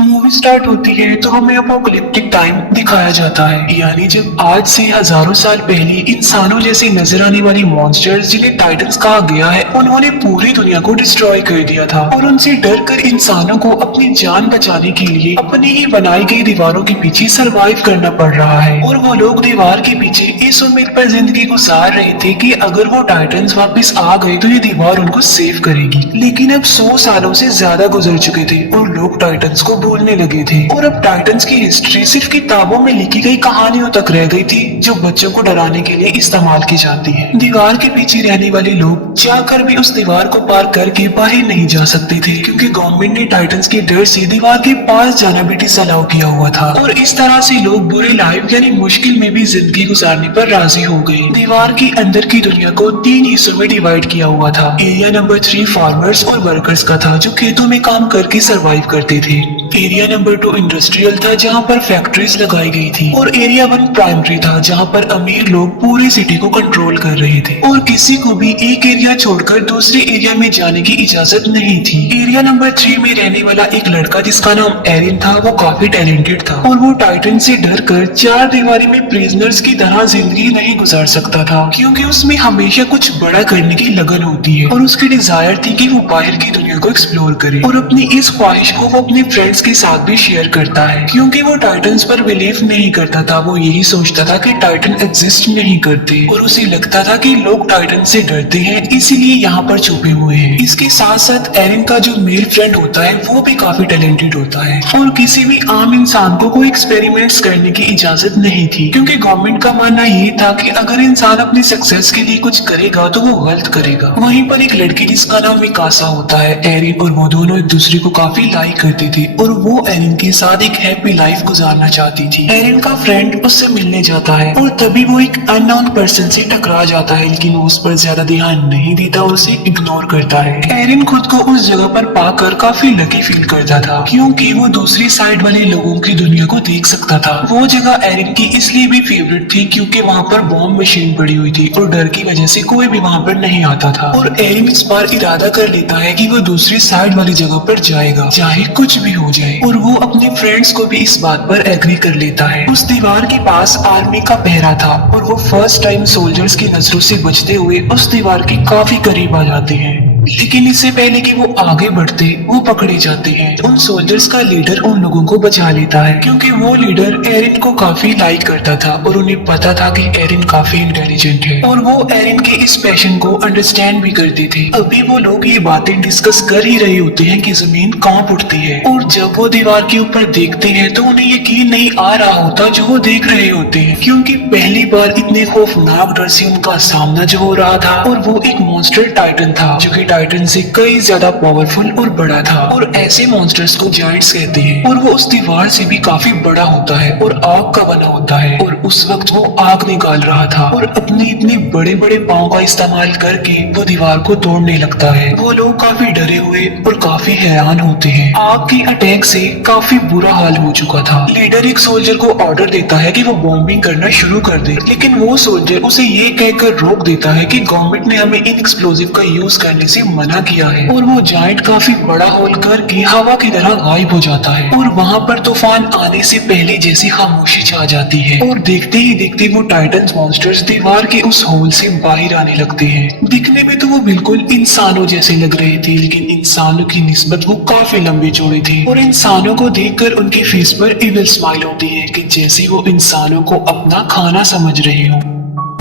Movie start होती है तो हमें अपोकलिप्टिक टाइम दिखाया जाता है, यानी जब आज से हजारों साल पहले इंसानों जैसे नजर आने वाली मॉन्स्टर्स जिन्हें टाइटन्स कहा गया है, उन्होंने पूरी दुनिया को डिस्ट्रॉय कर दिया था और उनसे डर कर इंसानों को अपनी जान बचाने के लिए अपनी ही बनाई गई दीवारों के पीछे सरवाइव करना पड़ रहा है। और वो लोग दीवार के पीछे इस उम्मीद पर जिंदगी गुजार रहे थे कि अगर वो टाइटन्स वापस आ गए तो ये दीवार उनको सेव करेगी। लेकिन अब 100 सालों से ज्यादा गुजर चुके थे और लोग टाइटन्स को भूलने लगे थे और अब टाइटन्स की हिस्ट्री सिर्फ किताबों में लिखी गई कहानियों तक रह गई थी, जो बच्चों को डराने के लिए इस्तेमाल की जाती है। दीवार के पीछे रहने वाले लोग चाहकर भी उस दीवार को पार करके बाहर नहीं जा सकते थे, क्योंकि गवर्नमेंट ने टाइटन्स के डर से दीवार के पास जाना भी डिसअलाउ किया हुआ था। और इस तरह से लोग बुरे लाइफ यानी मुश्किल में भी जिंदगी गुजारने पर राजी हो गए। दीवार के अंदर की दुनिया को 3 हिस्सों में डिवाइड किया हुआ था। एरिया नंबर 3 फार्मर्स और वर्कर्स का था, जो खेतों में काम करके सरवाइव करते थे। एरिया नंबर 2 इंडस्ट्रियल था, जहाँ पर फैक्ट्रीज लगाई गई थी। और एरिया 1 प्राइमरी था, जहाँ पर अमीर लोग पूरी सिटी को कंट्रोल कर रहे थे और किसी को भी एक एरिया छोड़कर दूसरे एरिया में जाने की इजाजत नहीं थी। एरिया नंबर 3 में रहने वाला एक लड़का जिसका नाम एरिन था, वो काफी टैलेंटेड था और वो टाइटन से डर कर 4 दीवारी में प्रिजनर्स की तरह जिंदगी नहीं गुजार सकता था, क्योंकि उसमें हमेशा कुछ बड़ा करने की लगन होती है और उसकी डिजायर थी कि वो बाहर की दुनिया को एक्सप्लोर करे। और अपनी इस ख्वाहिश को वो अपने फ्रेंड्स के साथ भी शेयर करता है, क्योंकि वो टाइटन्स पर बिलीव नहीं करता था। वो यही सोचता था कि टाइटन एग्जिस्ट नहीं करते और उसे लगता था कि लोग टाइटन से डरते हैं, इसीलिए यहाँ पर छुपे हुए हैं। इसके साथ साथ एरिन का जो मेल फ्रेंड होता है वो भी काफी टैलेंटेड होता है और किसी भी आम इंसान को कोई एक्सपेरिमेंट्स करने की इजाजत नहीं थी, क्योंकि गवर्नमेंट का मानना ये था कि अगर इंसान अपनी सक्सेस के लिए कुछ करेगा तो वो गलत करेगा। वहीं पर एक लड़की जिसका नाम मिकासा होता है, एरिन और वो दोनों एक दूसरे को काफी लाइक करते थे और वो एरिन के साथ एक हैप्पी लाइफ गुजारना चाहती थी। एरिन का फ्रेंड उससे मिलने जाता है और तभी वो एक अननोन पर्सन से टकरा जाता है, लेकिन वो उस पर ज्यादा ध्यान नहीं देता और उसे इग्नोर करता है। एरिन खुद को उस जगह पर पाकर काफी लकी फील करता था, क्योंकि वो दूसरी साइड वाले लोगों की दुनिया को देख सकता था। वो जगह एरिन की इसलिए भी फेवरेट थी क्योंकि वहाँ पर बॉम्ब मशीन पड़ी हुई थी और डर की वजह से कोई भी वहाँ पर नहीं आता था। और एरिन इस बार इरादा कर लेता है कि वो दूसरी साइड वाली जगह पर जाएगा, चाहे कुछ भी हो जाए। और वो अपने फ्रेंड्स को भी इस बात पर एग्री कर लेता है। उस दीवार के पास आर्मी का पहरा था और वो फर्स्ट टाइम सोल्जर्स की नजरों से बचते हुए उस दीवार के काफी करीब आ जाते हैं, लेकिन इससे पहले कि वो आगे बढ़ते वो पकड़े जाते हैं। उन सोल्जर्स का लीडर उन लोगों को बचा लेता है, क्योंकि वो लीडर एरिन को काफी लाइक करता था और उन्हें पता था कि एरिन काफी इंटेलिजेंट है और वो एरिन के इस पैशन को अंडरस्टैंड भी करते थे। अभी वो लोग ये बातें डिस्कस कर ही रहे होते हैं कि जमीन कांप उठती है और जब वो दीवार के ऊपर देखते हैं तो उन्हें यकीन नहीं आ रहा होता जो वो देख रहे होते हैं, क्योंकि पहली बार इतने खौफनाक डर से उनका सामना जो हो रहा था और वो एक मॉन्स्टर टाइटन था, जो कि टाइटन से कई ज्यादा पावरफुल और बड़ा था। और ऐसे मॉन्स्टर्स को जायंट्स कहते हैं और वो उस दीवार से भी काफी बड़ा होता है और आग का बना होता है। और उस वक्त वो आग निकाल रहा था और अपने इतने बड़े बड़े पाँव का इस्तेमाल करके वो दीवार को तोड़ने लगता है। वो लोग काफी डरे हुए और काफी हैरान होते हैं। आग की अटैक से काफी बुरा हाल हो चुका था। लीडर एक सोल्जर को ऑर्डर देता है कि वो बॉम्बिंग करना शुरू कर दे, लेकिन वो सोल्जर उसे ये कहकर रोक देता है कि गवर्नमेंट ने हमें इन एक्सप्लोजिव का यूज करने से मना किया है। और वो जायंट काफी बड़ा होल करके हवा की तरह गायब हो जाता है और वहाँ पर तूफान आने से पहले जैसी खामोशी छा जाती है और देखते ही देखते वो टाइटन्स मॉन्स्टर्स दीवार के उस होल से बाहर आने लगते हैं। दिखने में तो वो बिल्कुल इंसानों जैसे लग रहे थे, लेकिन इंसानों की निस्बत वो काफी लंबे चौड़े थे और इंसानों को देखकर उनके फेस पर इविल स्माइल होती है कि जैसे वो इंसानों को अपना खाना समझ रहे हो।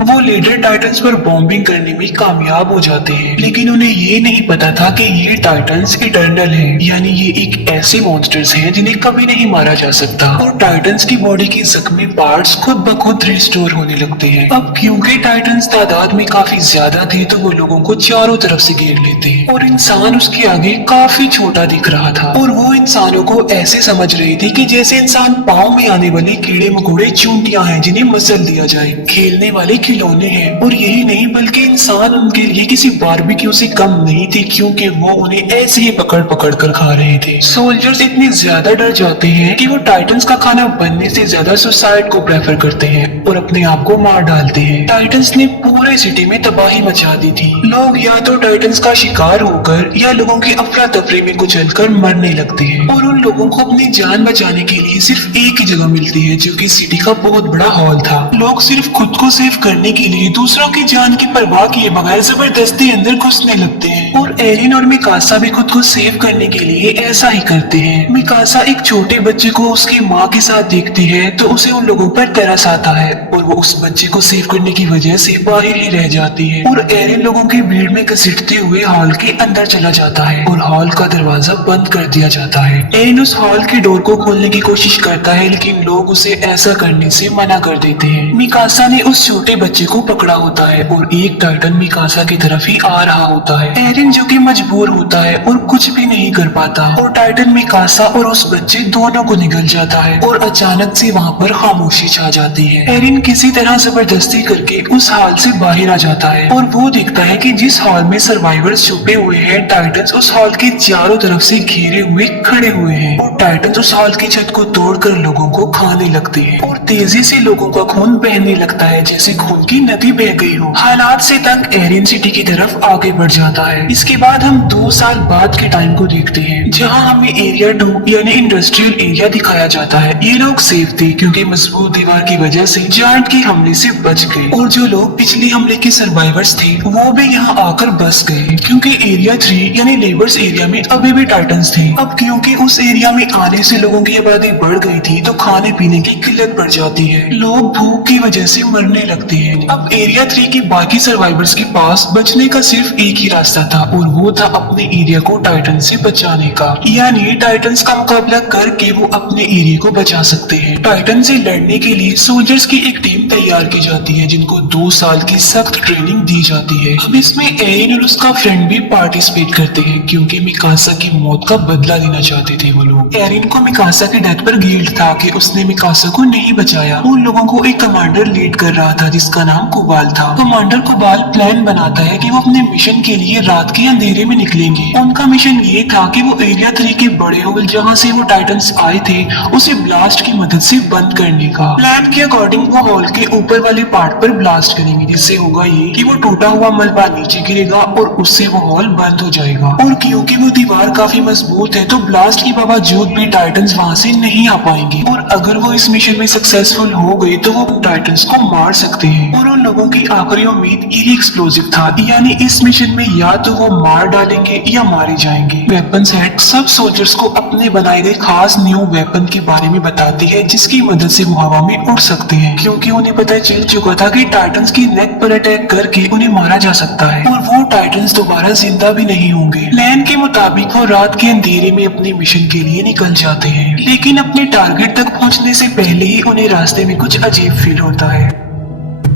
वो लीडर टाइटन्स पर बॉम्बिंग करने में कामयाब हो जाते हैं, लेकिन उन्हें ये नहीं पता था कि ये टाइटन्स इटर्नल हैं, यानी ये एक ऐसे मॉन्स्टर्स हैं जिन्हें कभी नहीं मारा जा सकता। और टाइटन्स की बॉडी के जख्मी पार्ट्स खुद ब खुद रिस्टोर होने लगते हैं। अब क्योंकि टाइटन्स तादाद में काफी ज्यादा थे तो वो लोगों को चारों तरफ से घेर लेते हैं और इंसान उसके आगे काफी छोटा दिख रहा था। और वो इंसानों को ऐसे समझ रही थी कि जैसे इंसान पाँव में आने वाले कीड़े मकोड़े चूंटियां हैं जिन्हें मसल दिया जाए, खेलने वाले खिलौने हैं और यही नहीं बल्कि इंसान उनके लिए किसी बारबेक्यू से कम नहीं थे, क्योंकि वो उन्हें ऐसे ही पकड़ पकड़ कर खा रहे थे। सोल्जर्स इतने ज्यादा डर जाते हैं कि वो टाइटन्स का खाना बनने से ज्यादा सुसाइड को प्रेफर करते हैं और अपने आप को मार डालते हैं। टाइटन्स ने पूरे सिटी में तबाही मचा दी थी। लोग या तो टाइटन्स का शिकार होकर या लोगों की अफरा तफरी में कुचलकर मरने लगते हैं और उन लोगों को अपनी जान बचाने के लिए सिर्फ एक ही जगह मिलती है, जो कि सिटी का बहुत बड़ा हॉल था। लोग सिर्फ खुद को सेव करने के लिए दूसरों की जान की परवाह किए बगैर जबरदस्ती अंदर घुसने लगते हैं और एरिन और मिकासा भी खुद को सेव करने के लिए ऐसा ही करते हैं। मिकासा एक छोटे बच्चे को उसकी माँ के साथ देखती है तो उसे उन लोगों पर तरस आता है और वो उस बच्चे को सेव करने की वजह से बाहर ही रह जाती है और एरिन लोगों की भीड़ में घसीटते हुए हॉल के अंदर चला जाता है और हॉल का दरवाजा बंद कर दिया जाता है। एरिन उस हॉल की डोर को खोलने की कोशिश करता है, लेकिन लोग उसे ऐसा करने से मना कर देते हैं। मिकासा ने उस छोटे बच्चे को पकड़ा होता है और एक टाइटन मिकासा की तरफ ही आ रहा होता है। एरिन जो कि मजबूर होता है और कुछ भी नहीं कर पाता और टाइटन मिकासा और उस बच्चे दोनों को निगल जाता है और अचानक से वहाँ पर खामोशी छा जाती है। एरिन किसी तरह जबरदस्ती करके उस हॉल से बाहर आ जाता है और वो देखता है कि जिस हॉल में सर्वाइवर्स छुपे हुए हैं, टाइटन्स उस हॉल के चारों तरफ से घेरे हुए खड़े हुए हैं और टाइटन्स उस हॉल की छत को तोड़कर लोगों को खाने लगते हैं और तेजी से लोगों का खून बहने लगता है जैसे खून की नदी बह गई हो। हालात से तंग एरिन सिटी की तरफ आगे बढ़ जाता है। इसके बाद हम 2 साल बाद के टाइम को देखते हैं, जहाँ हमें एरिया 2 यानी इंडस्ट्रियल एरिया दिखाया जाता है। ये लोग सेफ थे क्योंकि मजबूत दीवार की वजह से जायंट के हमले से बच गए और जो लोग पिछले हमले के सर्वाइवर्स थे वो भी यहाँ आकर बस गए, क्योंकि एरिया 3 यानी लेबर्स एरिया में अभी भी टाइटन्स थे। अब क्योंकि उस एरिया में आने से लोगों की आबादी बढ़ गई थी तो खाने पीने की किल्लत बढ़ जाती है, लोग भूख की वजह से मरने लगते हैं। अब एरिया 3 के बाकी सर्वाइवर्स के पास बचने का सिर्फ एक ही रास्ता था और वो था अपने एरिया को टाइटन से बचाने का, यानी टाइटन्स का मुकाबला करके वो अपने एरिया को बचा सकते हैं। टाइटन से लड़ने के लिए सोल्जर्स की एक टीम तैयार की जाती है जिनको 2 साल की सख्त ट्रेनिंग दी जाती है। अब इसमें एरिन और उसका फ्रेंड भी पार्टिसिपेट करते हैं क्योंकि मिकासा की मौत का बदला लेना चाहते थे वो लोग। एरिन को मिकासा की डेथ पर गिल्ट था कि उसने मिकासा को नहीं बचाया। उन लोगों को एक कमांडर लीड कर रहा था जिसका नाम कुबाल था। कमांडर कुबाल प्लान बनाता है कि वो अपने मिशन के लिए रात के अंधेरे में निकलेंगे। उनका मिशन ये था कि वो एरिया 3 के बड़े होल जहाँ से वो टाइटन्स आए थे उसे ब्लास्ट की मदद से बंद करने का। प्लान के अकॉर्डिंग वो हॉल के ऊपर वाले पार्ट पर ब्लास्ट करेंगे, जिससे होगा ये कि वो टूटा हुआ मलबा नीचे गिरेगा और उससे वो हॉल बंद हो जाएगा। और क्योंकि वो दीवार काफी मजबूत है तो ब्लास्ट के बावजूद भी टाइटन्स वहाँ से नहीं आ पाएंगे और अगर वो इस मिशन में सक्सेसफुल हो गए तो वो टाइटन्स को मार सकते हैं। और उन लोगों की आखिरी उम्मीद ईरी एक्सप्लोजिव था, यानी इस मिशन में या तो वो मार डालेंगे या मारे जाएंगे। वेपन सेट सब सोल्जर्स को अपने बनाए गए खास न्यू वेपन के बारे में बताती है जिसकी मदद से वो हवा में उड़ सकते हैं, क्योंकि उन्हें पता चल चुका था कि टाइटन्स की नेक पर अटैक करके उन्हें मारा जा सकता है और वो टाइटन्स दोबारा जिंदा भी नहीं होंगे। प्लान के मुताबिक वो रात के अंधेरे में अपने मिशन के लिए निकल जाते हैं, लेकिन अपने टारगेट तक पहुंचने से पहले ही उन्हें रास्ते में कुछ अजीब फील होता है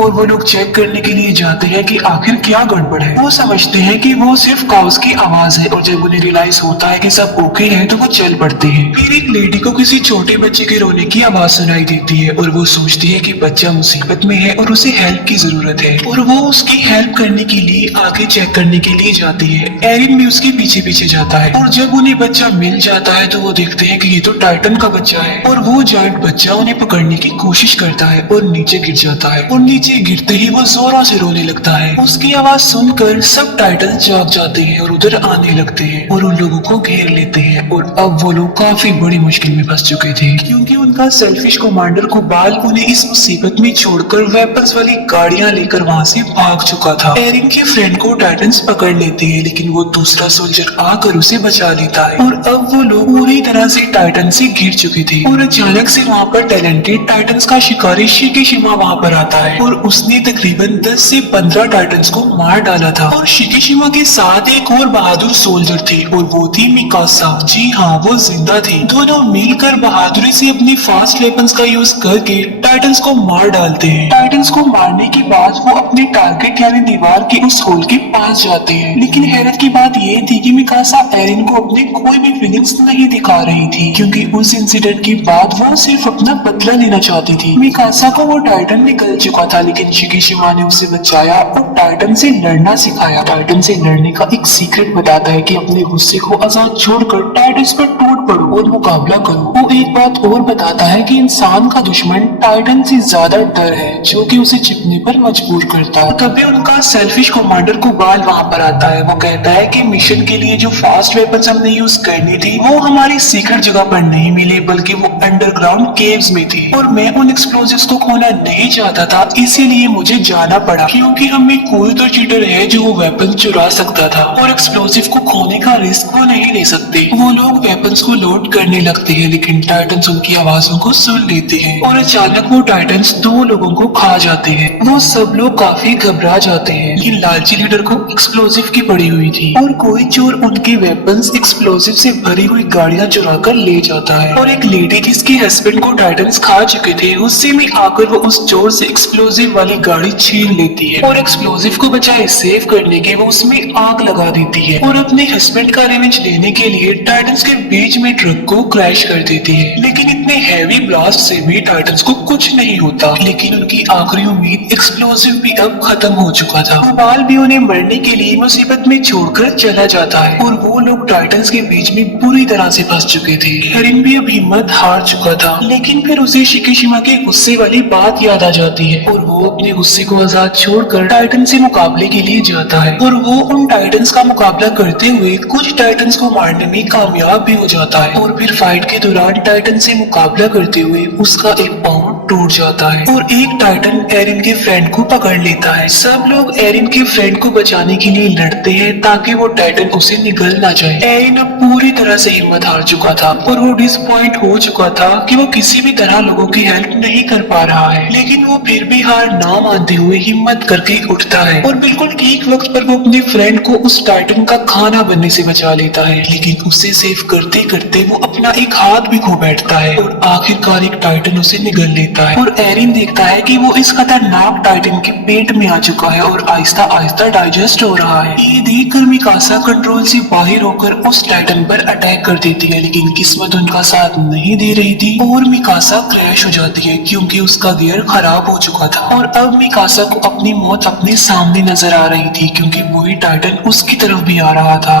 और वो लोग चेक करने के लिए जाते हैं कि आखिर क्या गड़बड़ है। वो समझते हैं कि वो सिर्फ काउस की आवाज है और जब उन्हें रियलाइज होता है कि सब ओके है तो वो चल पड़ते हैं। फिर एक लेडी को किसी छोटे बच्चे के रोने की आवाज सुनाई देती है और वो सोचती है कि बच्चा मुसीबत में है और उसे हेल्प की जरूरत है और वो उसकी हेल्प करने के लिए आगे चेक करने के लिए जाती है। एरिन भी उसके पीछे पीछे जाता है और जब उन्हें बच्चा मिल जाता है तो वो देखते हैं कि ये तो टाइटन का बच्चा है और वो जायंट बच्चा उन्हें पकड़ने की कोशिश करता है और नीचे गिर जाता है और नीचे गिरते ही वो जोरों से रोने लगता है। उसकी आवाज सुनकर सब टाइटन जाग जाते हैं और उधर आने लगते हैं और उन लोगों को घेर लेते हैं और अब वो लोग काफी बड़ी मुश्किल में फंस चुके थे, क्योंकि उनका सेल्फिश कमांडर कुबाल उन्हें इस मुसीबत में छोड़कर वेपन्स वाली गाड़ियां लेकर वहाँ से भाग चुका था। एरिन के फ्रेंड को टाइटन्स पकड़ लेते हैं, लेकिन वो दूसरा सोल्जर आकर उसे बचा लेता है और अब वो लोग पूरी तरह से टाइटन से घिर चुके थे और अचानक से वहाँ पर टैलेंटेड टाइटन्स का शिकारी शिकीशिमा वहाँ पर आता है और उसने तकरीबन 10 से 15 टाइटन्स को मार डाला था। और शिकीशिमा के साथ एक और बहादुर सोल्जर थे और वो थी मिकासा। जी हाँ, वो जिंदा थी। दोनों मिलकर बहादुरी से अपनी फास्ट वेपन्स का यूज करके टाइटन्स को मार डालते हैं। टाइटन्स को मारने के बाद वो अपने टारगेट यानी दीवार के उस होल के पास जाते हैं, लेकिन हैरत की बात ये थी कि मिकासा एरिन को अपनी कोई भी फीलिंग्स नहीं दिखा रही थी, क्योंकि उस इंसिडेंट के बाद वो सिर्फ अपना बदला लेना चाहती थी। मिकासा को वो टाइटन निकल चुका था, था, लेकिन शिकीशिमा ने उसे बचाया और टाइटन से लड़ना सिखाया। टाइटन से लड़ने का एक सीक्रेट बताता है कि अपने गुस्से को आजाद छोड़कर टाइटन्स पर टूट पड़ो और मुकाबला करो। वो एक बात और बताता है कि इंसान का दुश्मन टाइटन से ज्यादा डर है, जो कि उसे छिपने पर मजबूर करता है। तभी उनका सेल्फिश कमांडर कुबाल वहाँ पर आता है। वो कहता है कि मिशन के लिए जो फास्ट वेपन्स हमने यूज करनी थी वो हमारी सीक्रेट जगह पर नहीं मिले, बल्कि वो अंडरग्राउंड केव्स में थी, और मैं उन एक्सप्लोजिव्स को खोना नहीं चाहता था, इसीलिए मुझे जाना पड़ा, क्योंकि हम में कोई तो चीटर है जो वो वेपन चुरा सकता था, और एक्सप्लोजिव को खोने का रिस्क वो नहीं ले सकते। वो लोग वेपन्स को लोड करने लगते हैं, लेकिन टाइटन्स उनकी आवाजों को सुन लेते हैं और अचानक वो टाइटन्स 2 लोगों को खा जाते हैं। वो सब लोग काफी घबरा जाते हैं, लेकिन लालची लीडर को एक्सप्लोजिव की पड़ी हुई थी और कोई चोर उनके वेपन्स एक्सप्लोजिव से भरी हुई गाड़ियां चुरा कर ले जाता है। और एक लेडी जिसके हस्बैंड को टाइटन्स खा चुके थे, गुस्से में आकर वो उस चोर से एक्सप्लोजिव वाली गाड़ी छीन लेती है और एक्सप्लोजिव को बचाए सेव करने के वो उसमें आग लगा देती है और अपने हस्बैंड का रिवेंज लेने के लिए टाइटन्स के बीच में ट्रक को क्रैश कर देती है। लेकिन इतने हैवी ब्लास्ट से भी टाइटन्स को कुछ नहीं होता, लेकिन उनकी आखिरी उम्मीद एक्सप्लोजिव भी अब खत्म हो चुका था। कुबाल भी उन्हें मरने के लिए मुसीबत में छोड़कर चला जाता है और वो लोग टाइटन्स के बीच में बुरी तरह से फंस चुके थे। एरिन भी अब हिम्मत हार चुका था, लेकिन फिर उसे शिकीशिमा के गुस्से वाली बात याद आ जाती है और वो अपने गुस्से को आजाद छोड़कर टाइटन से मुकाबले के लिए जाता है और वो उन टाइटन्स का मुकाबला करते हुए कुछ टाइटन्स को मारने में कामयाब भी हो जाता है। और फिर फाइट के दौरान टाइटन से मुकाबला करते हुए उसका एक पाँव टूट जाता है और एक टाइटन एरिन के फ्रेंड को पकड़ लेता है। सब लोग एरिन के फ्रेंड को बचाने के लिए लड़ते हैं ताकि वो टाइटन उसे निगल ना जाए। एरिन अब पूरी तरह से हिम्मत हार चुका था और वो डिसपॉइंट हो चुका था कि वो किसी भी तरह लोगों की हेल्प नहीं कर पा रहा है, लेकिन वो फिर भी हार ना मानते हुए हिम्मत करके उठता है और बिल्कुल ठीक वक्त पर वो अपने फ्रेंड को उस टाइटन का खाना बनने से बचा लेता है। लेकिन उसे सेव करते करते वो अपना एक हाथ भी खो बैठता है और आखिरकार एक टाइटन उसे निगल लेता है और एरिन देखता है कि वो इस खतरनाक टाइटन के पेट में आ चुका है और आहिस्ता आहिस्ता डाइजेस्ट हो रहा है। ये देखकर मिकासा कंट्रोल से बाहर होकर उस टाइटन पर अटैक कर देती है, लेकिन किस्मत उनका साथ नहीं दे रही थी और मिकासा क्रैश हो जाती है क्योंकि उसका गियर खराब हो चुका था। और अब मिकासा को अपनी मौत अपने सामने नजर आ रही थी क्योंकि वही टाइटन उसकी तरफ भी आ रहा था।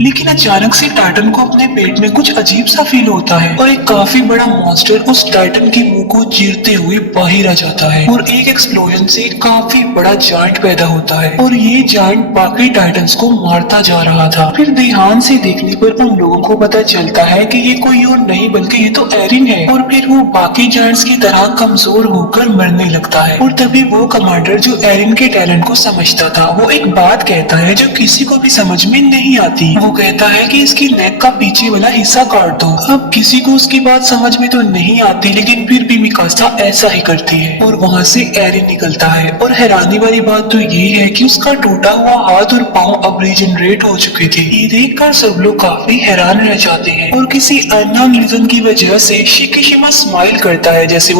लेकिन अचानक से टाइटन को अपने पेट में कुछ अजीब सा फील होता है और एक काफी बड़ा मॉन्स्टर उस टाइटन के मुंह को चीरते हुए बाहर आ जाता है और एक एक्सप्लोजन से काफी बड़ा जायंट पैदा होता है और ये जायंट बाकी टाइटन्स को मारता जा रहा था। फिर ध्यान से देखने पर उन लोगों को पता चलता है कि ये कोई और नहीं बल्कि ये तो एरिन है और फिर वो बाकी जायंट्स की तरह कमजोर होकर मरने लगता है। और तभी वो कमांडर जो एरिन के टैलेंट को समझता था वो एक बात कहता है जो किसी को भी समझ में नहीं आती। वो कहता है कि इसकी नेक का पीछे वाला हिस्सा काट दो। अब किसी को उसकी बात समझ में तो नहीं आती, लेकिन फिर भी मिकासा ऐसा ही करती है और वहाँ से एरिन निकलता है। और हैरानी वाली बात तो ये है कि उसका टूटा हुआ हाथ और पाँव अब रीजनरेट हो चुके थे। ये देखकर सब लोग काफी हैरान रह जाते हैं और किसी अननोन रीजन की वजह से शिकीशिमा स्माइल करता है जैसे वो